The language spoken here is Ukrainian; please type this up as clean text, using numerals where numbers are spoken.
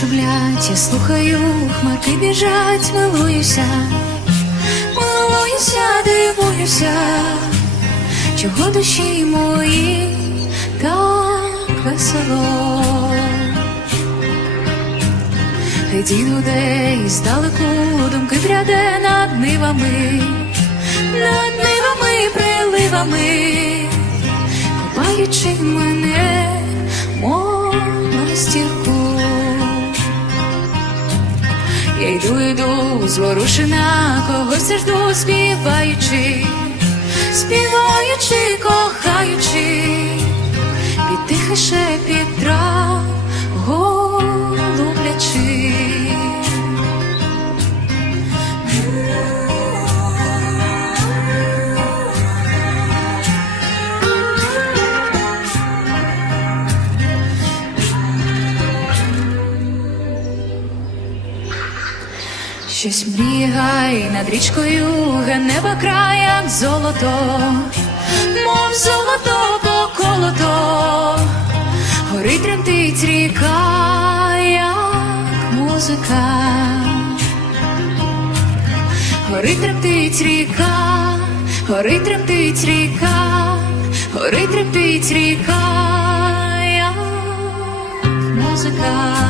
шумлять, я слухаю, хмарки біжать, милуюся, дивуюся, чого душі мої так весело. Діду, де здалеку думки пряде над нивами, приливами, купаючи мене, мов ластівку. Я йду, зворушена, когось жду, співаючи, кохаючи, під тихий шепіт трав голублячи. Щось мріє над річкою, неба край, як золото, мов золото поколото. Горить, тремтить ріка, як музика. Горить, тремтить ріка, горить, тремтить ріка, горить, тремтить ріка, як музика.